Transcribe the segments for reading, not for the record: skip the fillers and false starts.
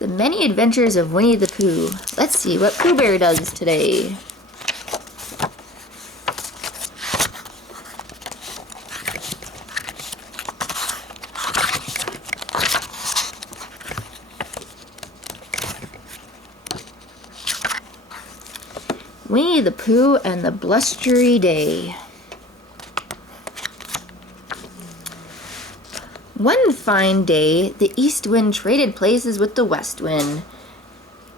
The Many Adventures of Winnie the Pooh. Let's see what Pooh Bear does today. Winnie the Pooh and the Blustery Day. One fine day, the east wind traded places with the west wind,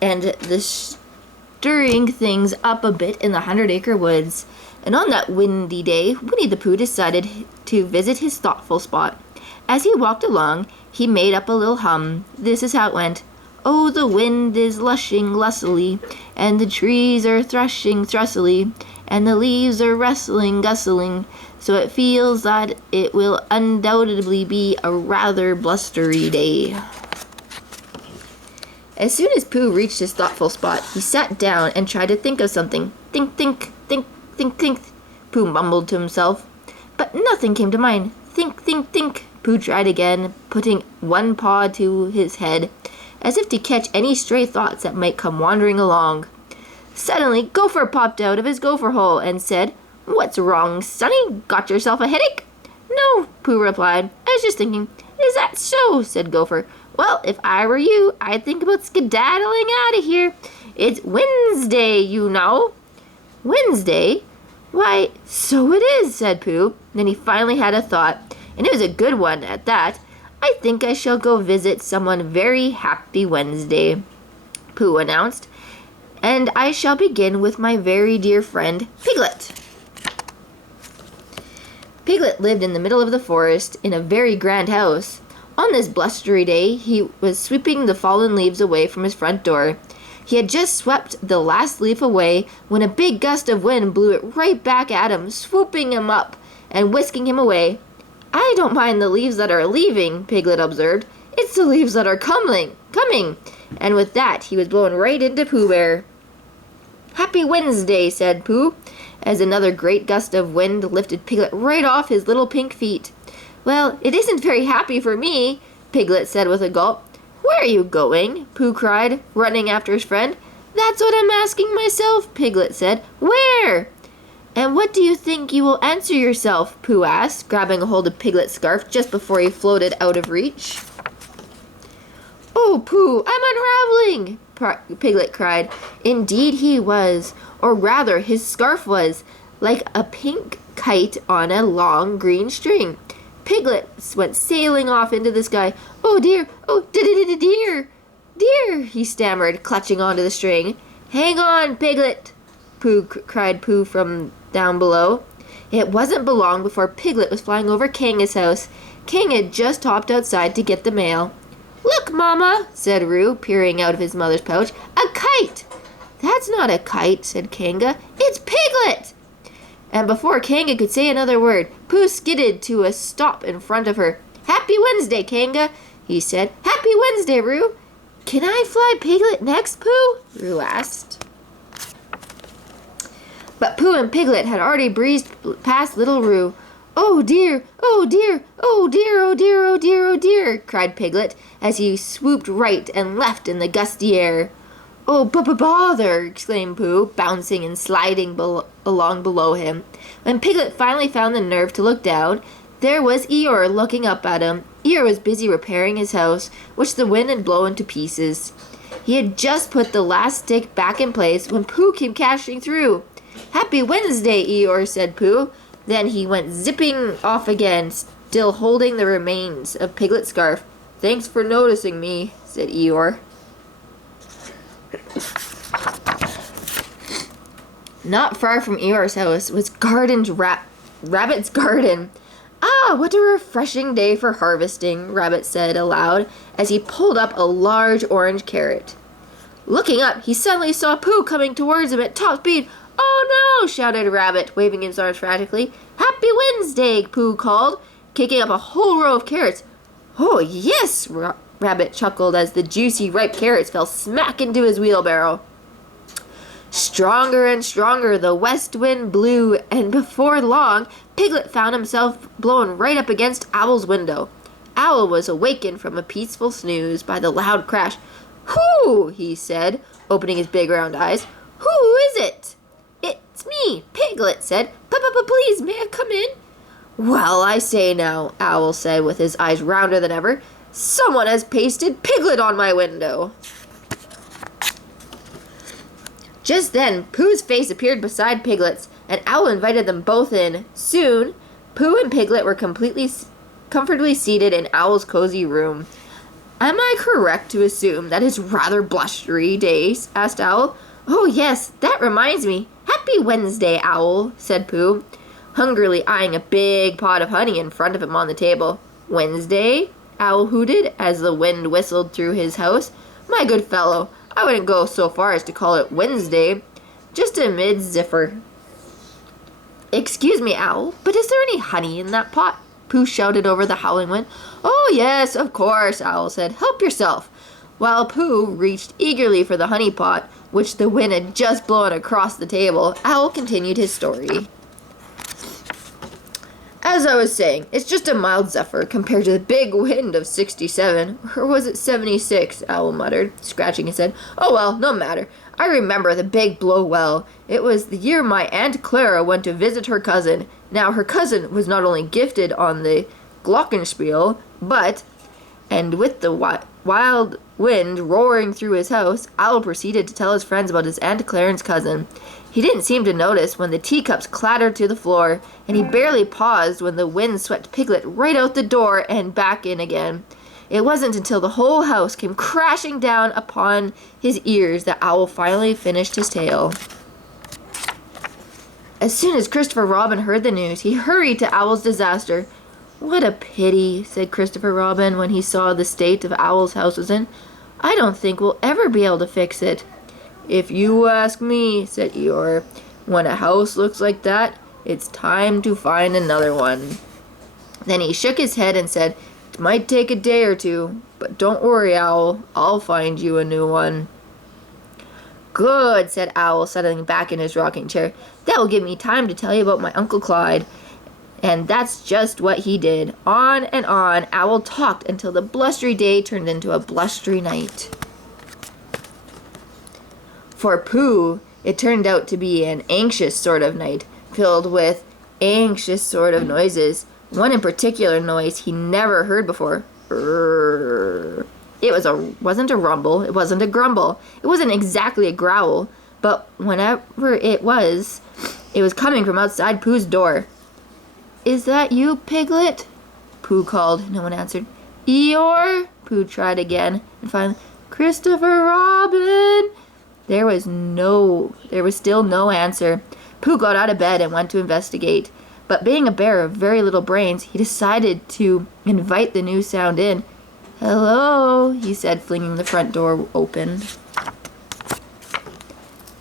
and the stirring things up a bit in the 100-acre woods. And on that windy day, Winnie the Pooh decided to visit his thoughtful spot. As he walked along, he made up a little hum. This is how it went. Oh, the wind is lushing lustily, and the trees are threshing thrussily, and the leaves are rustling gustling, so it feels that it will undoubtedly be a rather blustery day. As soon as Pooh reached his thoughtful spot, he sat down and tried to think of something. Think, think, think, think, think, Pooh mumbled to himself. But nothing came to mind. Think, think, think, Pooh tried again, putting one paw to his head, as if to catch any stray thoughts that might come wandering along. Suddenly, Gopher popped out of his gopher hole and said, "What's wrong, Sonny? Got yourself a headache?" "No," Pooh replied. "I was just thinking." "Is that so?" said Gopher. "Well, if I were you, I'd think about skedaddling out of here. It's Wednesday, you know." "Wednesday? Why, so it is," said Pooh. Then he finally had a thought, and it was a good one at that. "I think I shall go visit someone very happy Wednesday," Pooh announced. "And I shall begin with my very dear friend, Piglet." Piglet lived in the middle of the forest in a very grand house. On this blustery day, he was sweeping the fallen leaves away from his front door. He had just swept the last leaf away when a big gust of wind blew it right back at him, swooping him up and whisking him away. "I don't mind the leaves that are leaving," Piglet observed. "It's the leaves that are coming. And with that, he was blown right into Pooh Bear. "Happy Wednesday," said Pooh, as another great gust of wind lifted Piglet right off his little pink feet. "Well, it isn't very happy for me," Piglet said with a gulp. "Where are you going?" Pooh cried, running after his friend. "That's what I'm asking myself," Piglet said. "Where?" "And what do you think you will answer yourself?" Pooh asked, grabbing a hold of Piglet's scarf just before he floated out of reach. "Oh, Pooh, I'm unraveling!" Piglet cried. Indeed he was, or rather his scarf was, like a pink kite on a long green string. Piglet went sailing off into the sky. "Oh dear, oh dear, dear," he stammered, clutching onto the string. "Hang on, Piglet," cried Pooh from down below. It wasn't long before Piglet was flying over Kanga's house. Kanga had just hopped outside to get the mail. "Look, Mama," said Roo, peering out of his mother's pouch. "A kite!" "That's not a kite," said Kanga. "It's Piglet!" And before Kanga could say another word, Pooh skidded to a stop in front of her. "Happy Wednesday, Kanga," he said. "Happy Wednesday, Roo." "Can I fly Piglet next, Pooh?" Roo asked. But Pooh and Piglet had already breezed past little Roo. "Oh dear, oh dear, oh dear, oh dear, oh dear, oh dear," cried Piglet as he swooped right and left in the gusty air. "Oh, bother!" exclaimed Pooh, bouncing and sliding along below him. When Piglet finally found the nerve to look down, there was Eeyore looking up at him. Eeyore was busy repairing his house, which the wind had blown to pieces. He had just put the last stick back in place when Pooh came crashing through. "Happy Wednesday, Eeyore," said Pooh. Then he went zipping off again, still holding the remains of Piglet's scarf. "Thanks for noticing me," said Eeyore. Not far from Eeyore's house was Rabbit's garden. "Ah, what a refreshing day for harvesting," Rabbit said aloud as he pulled up a large orange carrot. Looking up, he suddenly saw Pooh coming towards him at top speed. "Oh no!" shouted Rabbit, waving his arms frantically. "Happy Wednesday!" Pooh called, kicking up a whole row of carrots. "Oh yes!" Rabbit chuckled as the juicy, ripe carrots fell smack into his wheelbarrow. Stronger and stronger the west wind blew, and before long, Piglet found himself blown right up against Owl's window. Owl was awakened from a peaceful snooze by the loud crash. "Who?" he said, opening his big round eyes. "Who is it?" "It's me," Piglet said. "Please, may I come in?" "Well, I say now," Owl said with his eyes rounder than ever. "Someone has pasted Piglet on my window." Just then, Pooh's face appeared beside Piglet's, and Owl invited them both in. Soon, Pooh and Piglet were comfortably seated in Owl's cozy room. "Am I correct to assume that it's rather blustery days?" asked Owl. "Oh yes, that reminds me. Happy Wednesday, Owl," said Pooh, hungrily eyeing a big pot of honey in front of him on the table. "Wednesday?" Owl hooted as the wind whistled through his house. "My good fellow, I wouldn't go so far as to call it Wednesday. Just a mid-ziffer." "Excuse me, Owl, but is there any honey in that pot?" Pooh shouted over the howling wind. "Oh yes, of course," Owl said. "Help yourself." While Pooh reached eagerly for the honey pot, which the wind had just blown across the table, Owl continued his story. "As I was saying, it's just a mild zephyr compared to the big wind of 67. Or was it 76? Owl muttered, scratching his head. "Oh well, no matter. I remember the big blow well. It was the year my Aunt Clara went to visit her cousin. Now, her cousin was not only gifted on the glockenspiel, but, and with the wild wind roaring through his house, Owl proceeded to tell his friends about his Aunt Clarence's cousin. He didn't seem to notice when the teacups clattered to the floor, and he barely paused when the wind swept Piglet right out the door and back in again. It wasn't until the whole house came crashing down upon his ears that Owl finally finished his tale. As soon as Christopher Robin heard the news, he hurried to Owl's disaster. "What a pity," said Christopher Robin when he saw the state of Owl's house was in. "I don't think we'll ever be able to fix it." "If you ask me," said Eeyore, "when a house looks like that, it's time to find another one." Then he shook his head and said, "It might take a day or two, but don't worry, Owl. I'll find you a new one." "Good," said Owl, settling back in his rocking chair. "That will give me time to tell you about my Uncle Clyde." And that's just what he did. On and on, Owl talked until the blustery day turned into a blustery night. For Pooh, it turned out to be an anxious sort of night, filled with anxious sort of noises. One in particular noise he never heard before. It wasn't a rumble, it wasn't a grumble, it wasn't exactly a growl, but whenever it was coming from outside Pooh's door. "Is that you, Piglet?" Pooh called. No one answered. "Eeyore?" Pooh tried again, and finally, "Christopher Robin?" There was still no answer. Pooh got out of bed and went to investigate. But being a bear of very little brains, he decided to invite the new sound in. "Hello," he said, flinging the front door open.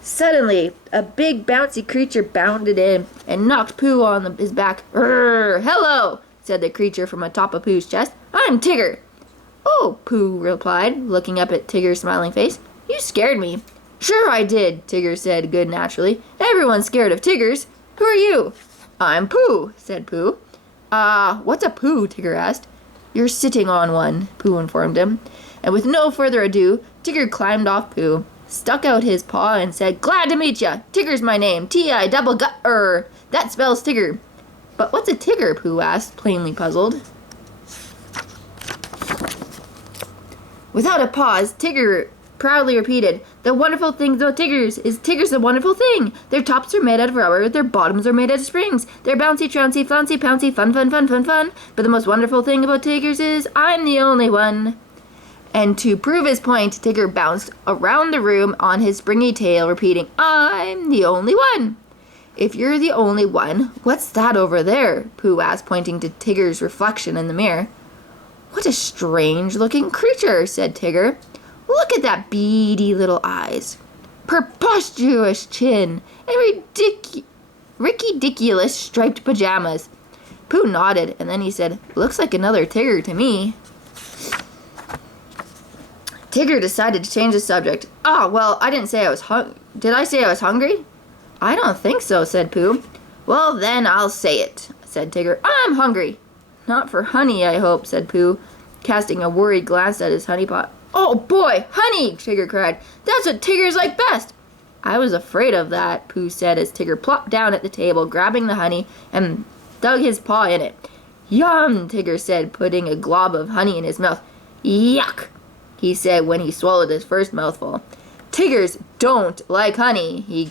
Suddenly, a big bouncy creature bounded in and knocked Pooh on his back. "Hello," said the creature from atop of Pooh's chest. "I'm Tigger." "Oh," Pooh replied, looking up at Tigger's smiling face. "You scared me." "Sure I did," Tigger said good naturally. "Everyone's scared of Tiggers. Who are you?" "I'm Pooh," said Pooh. What's a Pooh?" Tigger asked. "You're sitting on one," Pooh informed him. And with no further ado, Tigger climbed off Pooh, stuck out his paw, and said, "Glad to meet ya. Tigger's my name. T-I-double-gut-er. That spells Tigger." "But what's a Tigger?" Pooh asked, plainly puzzled. Without a pause, Tigger proudly repeated, "The wonderful thing about Tiggers is Tigger's a wonderful thing. Their tops are made out of rubber, their bottoms are made out of springs. They're bouncy, trouncy, flouncy, pouncy, fun, fun, fun, fun, fun. But the most wonderful thing about Tiggers is I'm the only one." And to prove his point, Tigger bounced around the room on his springy tail, repeating, "I'm the only one." "If you're the only one, what's that over there?" Pooh asked, pointing to Tigger's reflection in the mirror. "What a strange-looking creature," said Tigger. "Look at that beady little eyes, preposterous chin, and ridiculous striped pajamas." Pooh nodded, and then he said, "Looks like another Tigger to me." Tigger decided to change the subject. Well, I didn't say I was Did I say I was hungry?" "I don't think so," said Pooh. "Well, then I'll say it," said Tigger. "I'm hungry." "Not for honey, I hope," said Pooh, casting a worried glance at his honey pot. "Oh boy, honey!" Tigger cried. "That's what Tiggers like best." "I was afraid of that," Pooh said as Tigger plopped down at the table, grabbing the honey and dug his paw in it. "Yum," Tigger said, putting a glob of honey in his mouth. "Yuck," he said when he swallowed his first mouthful. "Tiggers don't like honey," he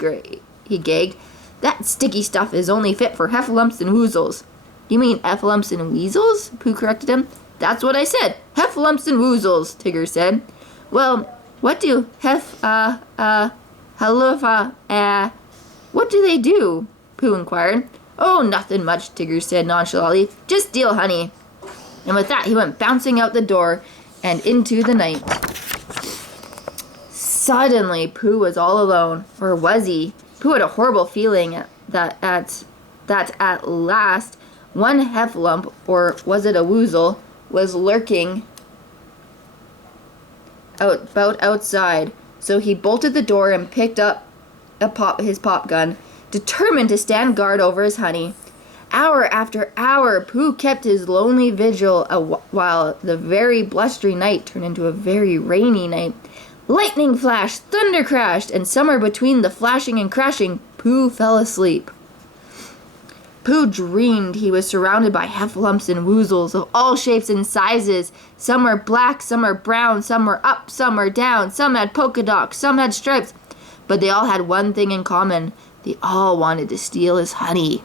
gagged. "That sticky stuff is only fit for heffalumps and woozles." "You mean effalumps and weasels?" Pooh corrected him. "That's what I said. Heffalumps and woozles," Tigger said. "Well, what do what do they do?" Pooh inquired. "Oh, nothing much," Tigger said nonchalantly. "Just steal honey." And with that, he went bouncing out the door and into the night. Suddenly, Pooh was all alone. Or was he? Pooh had a horrible feeling that at last one heffalump, or was it a woozle, was lurking about outside. So he bolted the door and picked up his pop gun, determined to stand guard over his honey. Hour after hour, Pooh kept his lonely vigil while the very blustery night turned into a very rainy night. Lightning flashed, thunder crashed, and somewhere between the flashing and crashing, Pooh fell asleep. Pooh dreamed he was surrounded by heffalumps and woozles of all shapes and sizes. Some were black, some were brown, some were up, some were down, some had polka dots, some had stripes. But they all had one thing in common. They all wanted to steal his honey.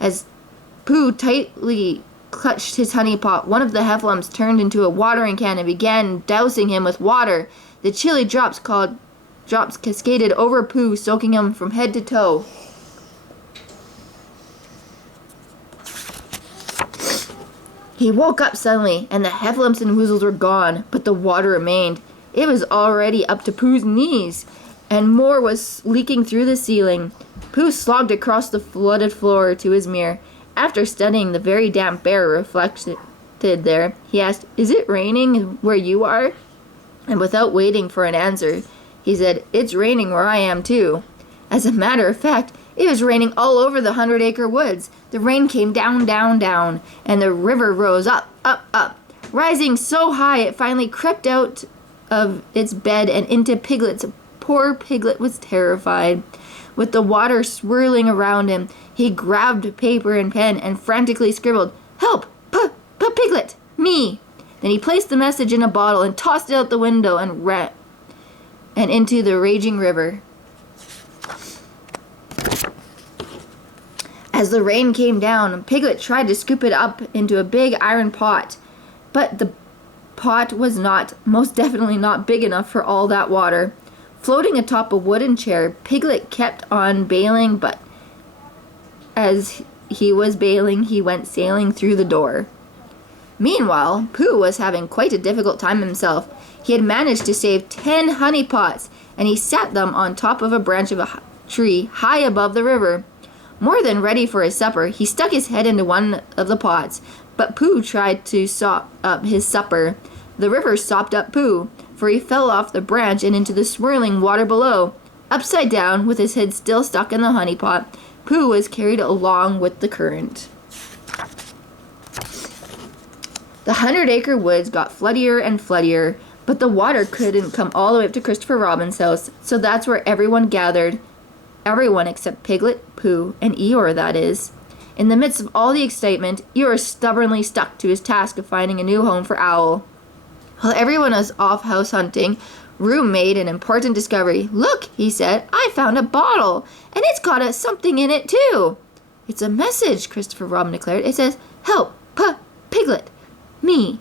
As Pooh tightly clutched his honey pot, one of the heffalumps turned into a watering can and began dousing him with water. The chilly drops cascaded over Pooh, soaking him from head to toe. He woke up suddenly, and the heffalumps and woozles were gone, but the water remained. It was already up to Pooh's knees, and more was leaking through the ceiling. Pooh slogged across the flooded floor to his mirror. After studying the very damp air reflected there, he asked, "Is it raining where you are?" And without waiting for an answer, he said, "It's raining where I am too." As a matter of fact, it was raining all over the 100-acre woods. The rain came down, down, down, and the river rose up, up, up, rising so high it finally crept out of its bed and into Piglet's. Poor Piglet was terrified. With the water swirling around him, he grabbed paper and pen and frantically scribbled, "Help! Piglet! Me!" Then he placed the message in a bottle and tossed it out the window and ran into the raging river. As the rain came down, Piglet tried to scoop it up into a big iron pot, but the pot was most definitely not big enough for all that water. Floating atop a wooden chair, Piglet kept on bailing, but as he was bailing, he went sailing through the door. Meanwhile, Pooh was having quite a difficult time himself. He had managed to save 10 honey pots, and he sat them on top of a branch of a tree high above the river. More than ready for his supper, he stuck his head into one of the pots, but Pooh tried to sop up his supper. The river sopped up Pooh, for he fell off the branch and into the swirling water below. Upside down, with his head still stuck in the honey pot, Pooh was carried along with the current. The 100-acre woods got floodier and floodier, but the water couldn't come all the way up to Christopher Robin's house, so that's where everyone gathered. Everyone except Piglet, Pooh, and Eeyore, that is. In the midst of all the excitement, Eeyore stubbornly stuck to his task of finding a new home for Owl. While everyone was off house hunting, Roo made an important discovery. "Look," he said, "I found a bottle, and it's got something in it too." "It's a message," Christopher Robin declared. "It says, 'Help, Piglet, me.'"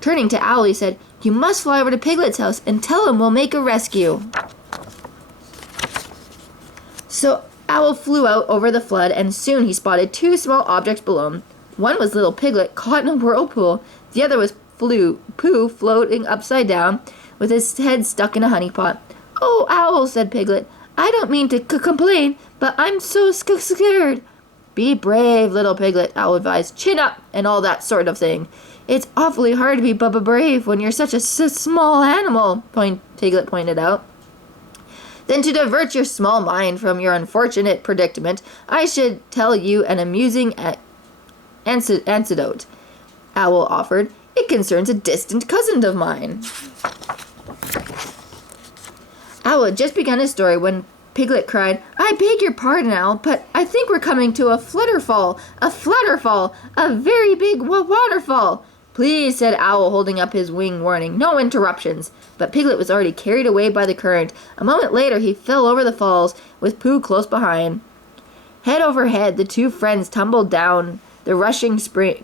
Turning to Owl, he said, "You must fly over to Piglet's house and tell him we'll make a rescue." So Owl flew out over the flood, and soon he spotted 2 small objects below him. One was little Piglet caught in a whirlpool. The other was Pooh floating upside down with his head stuck in a honey pot. "Oh, Owl," said Piglet, "I don't mean to complain, but I'm so scared." "Be brave, little Piglet," Owl advised. "Chin up and all that sort of thing." "It's awfully hard to be brave when you're such a small animal," Piglet pointed out. "Then to divert your small mind from your unfortunate predicament, I should tell you an amusing anecdote," Owl offered. It concerns a distant cousin of mine. Owl had just begun his story when Piglet cried, I beg your pardon, Owl, but I think we're coming to a flutterfall, a very big waterfall. Please, said Owl, holding up his wing warning, no interruptions. But Piglet was already carried away by the current. A moment later, he fell over the falls, with Pooh close behind. Head over head, the two friends tumbled down the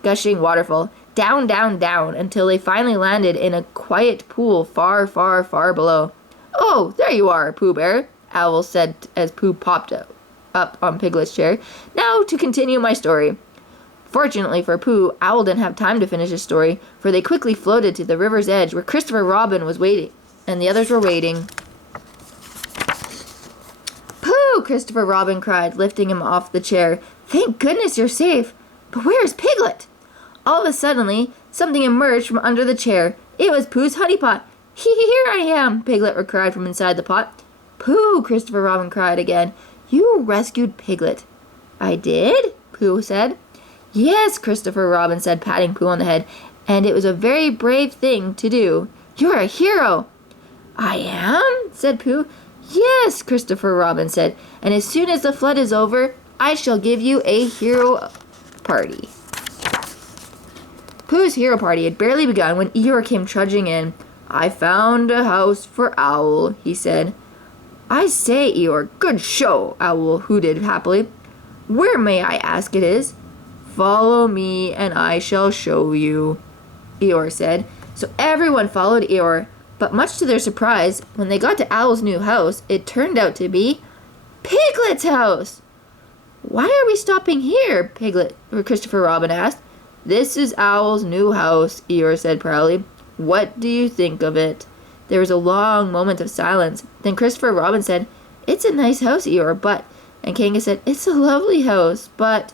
gushing waterfall, down, down, down, until they finally landed in a quiet pool far, far, far below. Oh, there you are, Pooh Bear, Owl said as Pooh popped up on Piglet's chair. Now to continue my story. Fortunately for Pooh, Owl didn't have time to finish his story, for they quickly floated to the river's edge where Christopher Robin was waiting, and the others were waiting. Pooh! Christopher Robin cried, lifting him off the chair. Thank goodness you're safe. But where's Piglet? All of a sudden, something emerged from under the chair. It was Pooh's honey pot. Here I am, Piglet cried from inside the pot. Pooh! Christopher Robin cried again. You rescued Piglet. I did? Pooh said. Yes, Christopher Robin said, patting Pooh on the head, and it was a very brave thing to do. You're a hero. I am? Said Pooh. Yes, Christopher Robin said, and as soon as the flood is over, I shall give you a hero party. Pooh's hero party had barely begun when Eeyore came trudging in. I found a house for Owl, he said. I say, Eeyore, good show, Owl hooted happily. Where may I ask it is? Follow me, and I shall show you, Eeyore said. So everyone followed Eeyore, but much to their surprise, when they got to Owl's new house, it turned out to be Piglet's house. Why are we stopping here? Christopher Robin asked. This is Owl's new house, Eeyore said proudly. What do you think of it? There was a long moment of silence. Then Christopher Robin said, It's a nice house, Eeyore, but... And Kanga said, It's a lovely house, but...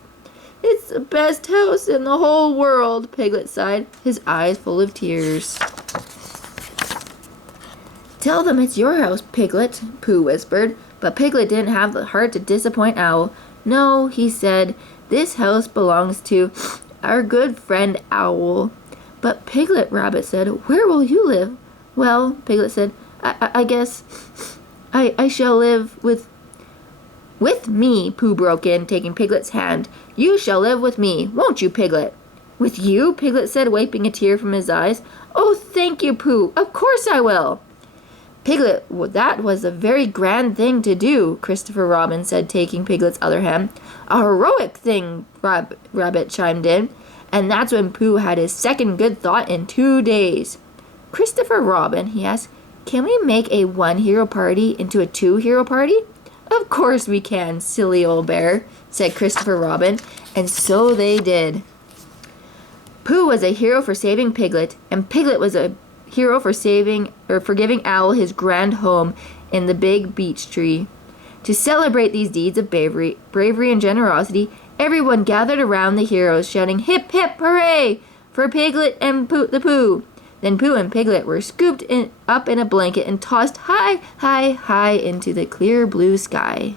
It's the best house in the whole world, Piglet sighed, his eyes full of tears. Tell them it's your house, Piglet, Pooh whispered, but Piglet didn't have the heart to disappoint Owl. No, he said, this house belongs to our good friend Owl. But Piglet, Rabbit said, where will you live? Well, Piglet said, I guess I shall live with me, Pooh broke in, taking Piglet's hand. You shall live with me, won't you, Piglet? With you? Piglet said, wiping a tear from his eyes. Oh, thank you, Pooh. Of course I will. Piglet, that was a very grand thing to do, Christopher Robin said, taking Piglet's other hand. A heroic thing, Rabbit chimed in. And that's when Pooh had his second good thought in 2 days. Christopher Robin, he asked, can we make a 1 hero party into a 2 hero party? Of course we can, silly old bear, said Christopher Robin, and so they did. Pooh was a hero for saving Piglet, and Piglet was a hero for giving Owl his grand home in the big beech tree. To celebrate these deeds of bravery and generosity, everyone gathered around the heroes, shouting, Hip, hip, hooray! For Piglet and the Pooh. Then Pooh and Piglet were scooped up in a blanket and tossed high, high, high into the clear blue sky.